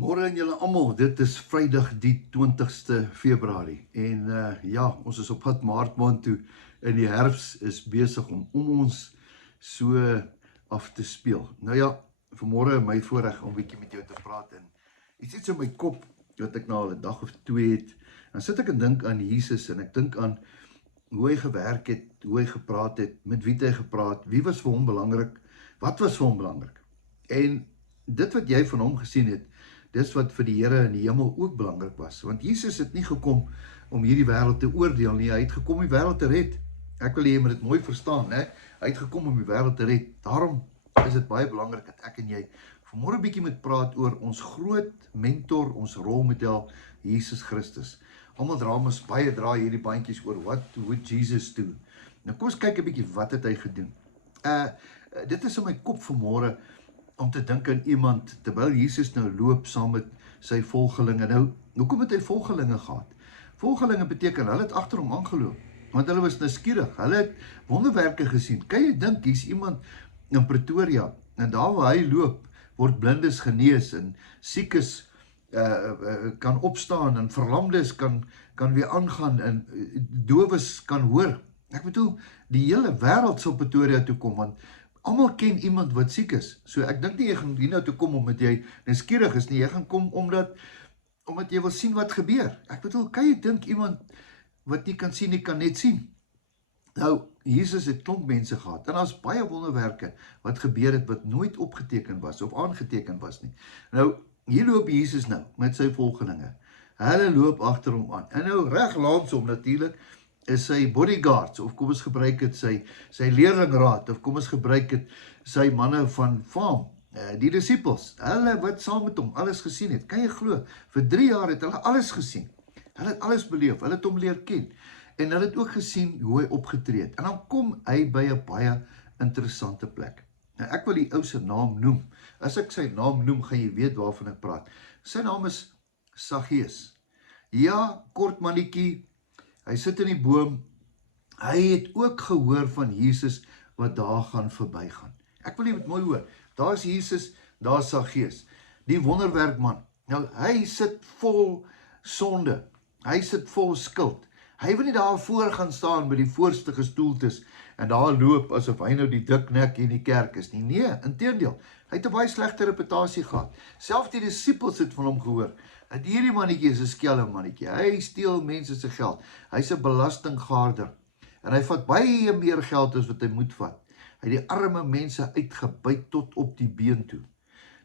Môre aan julle almal, dit is Vrydag die 20ste Februarie en ja, ons is op pad Maart maand toe en die herfs is besig om ons so af te speel. Nou ja, vanmôre my voorreg om 'n bietjie met jou te praat en iets in my kop wat ek nou al 'n dag of twee het. Dan sit ek en dink aan Jesus en ek dink aan hoe hy gewerk het, hoe hy gepraat het, met wie het hy gepraat, wie was vir hom belangrik, wat was vir hom belangrik. En dit wat jy van hom gesien het, dis wat vir die Here in die hemel ook belangrik was, want Jesus het nie gekom om hierdie wêreld te oordeel nie, hy het gekom om die wêreld te red. Ek wil hê jy moet dit mooi verstaan, hè? Hy het gekom om die wêreld te red. Daarom is dit baie belangrik dat ek en jy vanmôre 'n bietjie moet praat oor ons groot mentor, ons rolmodel, Jesus Christus. Almal dra hierdie bandjies oor what would Jesus do. Nou kom ons kyk 'n bietjie wat het hy gedoen. Dit is in my kop vanmôre om te dink aan iemand, terwyl Jesus nou loop saam met sy volgelinge. Nou, hoekom het hy volgelinge gehad? Volgelinge beteken, hulle het agter hom aangeloop, want hulle was nuuskierig, hulle het wonderwerke gesien. Kan jy dink, hier's iemand in Pretoria, en daar waar hy loop, word blindes genees, en siekes kan opstaan, en verlamdes kan weer aangaan, en dowes kan hoor. Ek bedoel, die hele wêreld sal Pretoria toe kom, want almal ken iemand wat siek is. So ek dink nie jy gaan hier nou toe kom omdat jy nuuskierig is nie, jy gaan kom omdat jy wil sien wat gebeur. Ek bedoel, kan jy dink iemand wat nie kan sien nie, kan net sien. Nou, Jesus het klomp mense gehad, en daar's baie wonderwerke wat gebeur het, wat nooit opgeteken was, of aangeteken was nie. Nou, hier loop Jesus nou, met sy volgelinge. Hulle loop agter hom aan, en nou reg langs hom natuurlik, is sy bodyguards, of kom ons gebruik het sy leerlingraad, of kom ons gebruik het sy manne van farm, die disciples, hulle wat saam met hom alles gesien het. Kan jy glo, vir 3 jaar het hulle alles gesien, hulle het alles beleef, hulle het hom leer ken, en hulle het ook gesien hoe hy opgetree het, en dan kom hy by 'n baie interessante plek. Nou ek wil die ou se naam noem, as ek sy naam noem, gaan jy weet waarvan ek praat. Sy naam is Saggeus. Ja, kort mannetjie, hy sit in die boom, hy het ook gehoor van Jesus wat daar gaan verbygaan. Ek wil jy met mooi hoor, daar is Jesus, daar is Saggeus, die wonderwerkman. Nou, hy sit vol sonde, hy sit vol skuld. Hy wil nie daar voor gaan staan by die voorste gestoeltes en daar loop asof hy nou die dik nek in die kerk is nie. Nee, inteendeel, hy het 'n baie slegte reputasie gehad. Selfs die disippels het van hom gehoor, dat hierdie mannetjie is 'n skelm mannetjie, hy steel mense se geld, hy's 'n belastinggaarder, en hy vat baie meer geld as wat hy moet vat. Hy het die arme mense uitgebuit tot op die been toe.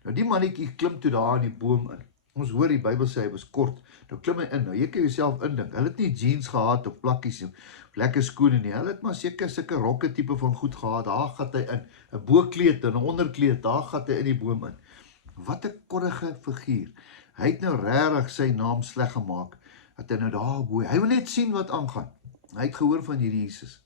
Nou die mannetjie klim toe daar in die boom in. Ons hoor die Bybel sê hy was kort, nou klim hy in, nou jy kan jouself indink, hulle het nie jeans gehad of plakkies of lekker skoene nie, hulle het maar seker sulke rokke tipe van goed gehad, daar gat hy in, 'n bokleed en 'n onderkleed, daar gat hy in die boom in. Wat 'n koddige figuur. Hy het nou regtig sy naam sleg gemaak, dat hy nou daar boei, hy wil net sien wat aangaan. Hy het gehoor van hierdie Jesus.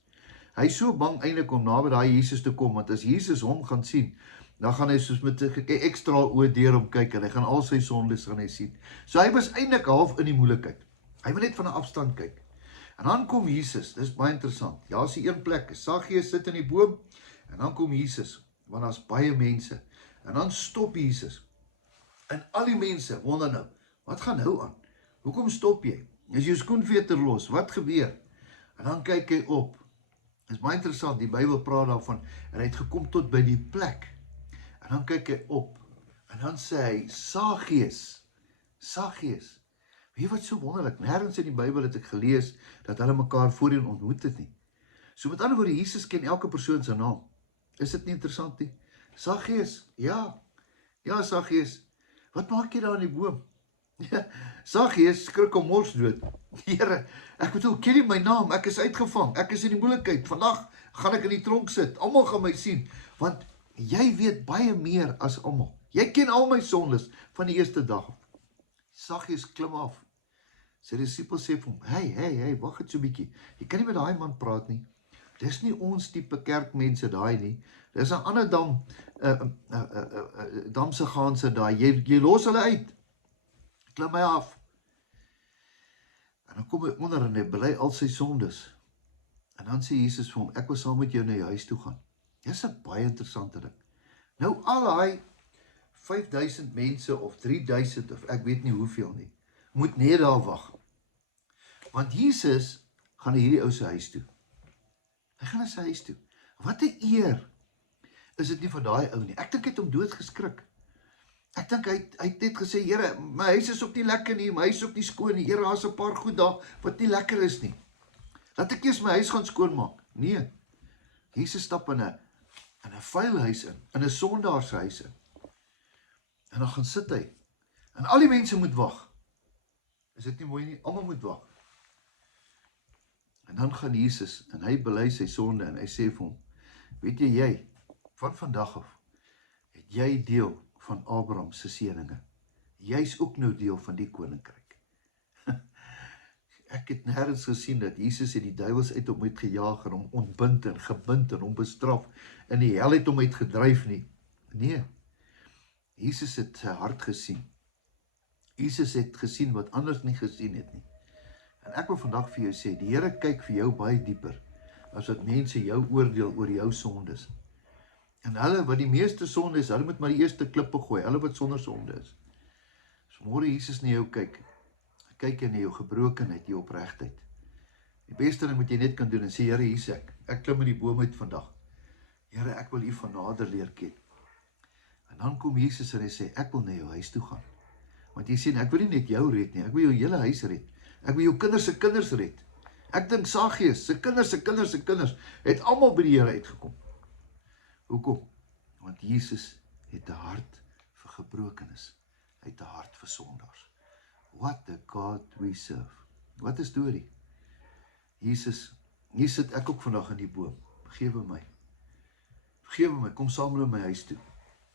Hy is so bang eintlik om naby daai Jesus te kom, want as Jesus hom gaan sien, dan gaan hy soos met 'n ekstra oë deur hom kyk, en hy gaan al sy sondes gaan hy sien. So hy was eintlik half in die moeilikheid. Hy wil net van 'n afstand kyk. En dan kom Jesus, dis baie interessant. Ja, is die een plek, Saggeus sit in die boom, en dan kom Jesus, want daar's baie mense. En dan stop Jesus. En al die mense wonder nou, wat gaan nou aan? Hoekom stop jy? Is jou skoenveter los? Wat gebeur? En dan kyk hy op. Dit is baie interessant, die Bybel praat daarvan, en hy het gekom tot by die plek. En dan kyk hy op, en dan sê hy, Saggeus, Saggeus. Weet jy wat so wonderlik? Nêrens in die Bybel het ek gelees, dat hulle mekaar voorheen ontmoet het nie. So met ander woorde, Jesus ken elke persoon sy naam. Is dit nie interessant nie? Saggeus, ja, Saggeus, wat maak jy daar in die boom? Saggeus skrik om mors dood. Here, ek bedoel, ken jy my naam? Ek is uitgevang, ek is in die moeilikheid. Vandag gaan ek in die tronk sit. Almal gaan my sien, want jy weet baie meer as almal. Jy ken al my sondes van die eerste dag af. Saggeus klim af. Sy disipels sê vir hom, hey, wag het so bietjie. Jy kan nie met daai man praat nie. Dis nie ons tipe kerkmense daai nie. Dis 'n ander damse gaanse daai. Jy los hulle uit. Klim hy af. En dan kom hy onder en hy bely al sy sondes. En dan sê Jesus vir hom, ek wil saam met jou na jou huis toe gaan. Dis 'n baie interessante ding. Nou al daai 5000 mense of 3000 of ek weet nie hoeveel nie, moet net daar wag. Want Jesus gaan na hierdie ou se huis toe. Hy gaan na sy huis toe. Wat 'n eer is dit nie vir daai ou nie. Ek dink hy het hom dood geskrik. Ek dink hy het net gesê, Here, my huis is ook nie lekker nie, my huis is ook nie skoon nie. Here, daar's 'n paar goed daar wat nie lekker is nie. Laat ek eers my huis gaan skoonmaak. Nee. Jesus stap in 'n vuil huis in 'n sondaar se huis in. En dan gaan sit hy. En al die mense moet wag. Is dit nie mooi nie? Almal moet wag. En dan gaan Jesus en hy bely sy sonde en hy sê vir hom, weet jy, van vandag af het jy deel van Abraham se seëninge. Jy's ook nou deel van die koninkryk. Ek het nêrens gesien dat Jesus het die duiwels uit hom uitgejaag en hom ontbind en gebind en hom bestraf en die hel het hom uitgedryf nie. Nee, Jesus het sy hart gesien. Jesus het gesien wat anders nie gesien het nie. En ek wil vandag vir jou sê, die Here kyk vir jou baie dieper as wat mense jou oordeel oor jou sondes. En hulle wat die meeste sonde is, hulle moet maar die eerste klippe gooi, hulle wat sonder sonde is. As môre Jesus na jou kyk, kyk hy na jou gebrokenheid, jou opregtheid. Die beste ding wat jy net kan doen en sê, Here, hier is ek klim in die boom uit vandag. Here, ek wil U van nader leer ken. En dan kom Jesus en hy sê, ek wil na jou huis toe gaan. Want jy sien, ek wil nie net jou red nie, ek wil jou hele huis red. Ek wil jou kinders se kinders red. Ek dink Saggeus se kinders het almal by die Here uitgekom. Hoekom? Want Jesus het 'n hart vir gebrokenes. Hy het 'n hart vir sondaars. What a God we serve. Wat 'n storie. Jesus, hier sit ek ook vandag in die boom. Vergewe my, kom saam met my huis toe.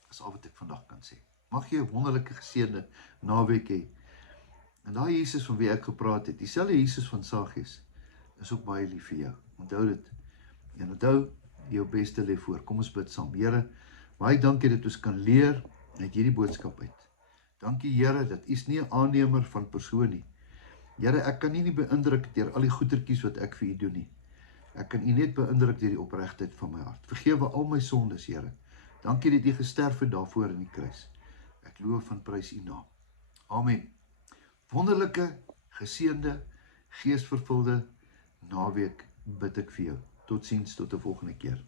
Dis al wat ek vandag kan sê. Mag jy 'n wonderlike geseënde naweek hê. En daai Jesus van wie ek gepraat het, dieselfde Jesus van Saggeus, is ook baie lief vir jou. Onthou dit. En onthou, jou beste lê voor. Kom ons bid saam. Here, baie dankie dat ons kan leer uit hierdie boodskap uit. Dankie Here, dat U is nie 'n aannemer van persoon nie. Here, ek kan U nie beïndruk deur al die goetertjies wat ek vir U doen nie. Ek kan U net beïndruk deur die opregtheid van my hart. Vergewe al my sondes, Here. Dankie dat U gesterf het daarvoor in die kruis. Ek loof en prys U naam. Amen. Wonderlike, geseënde, geesvervulde naweek bid ek vir jou. Totsiens, tot 'n volgende keer.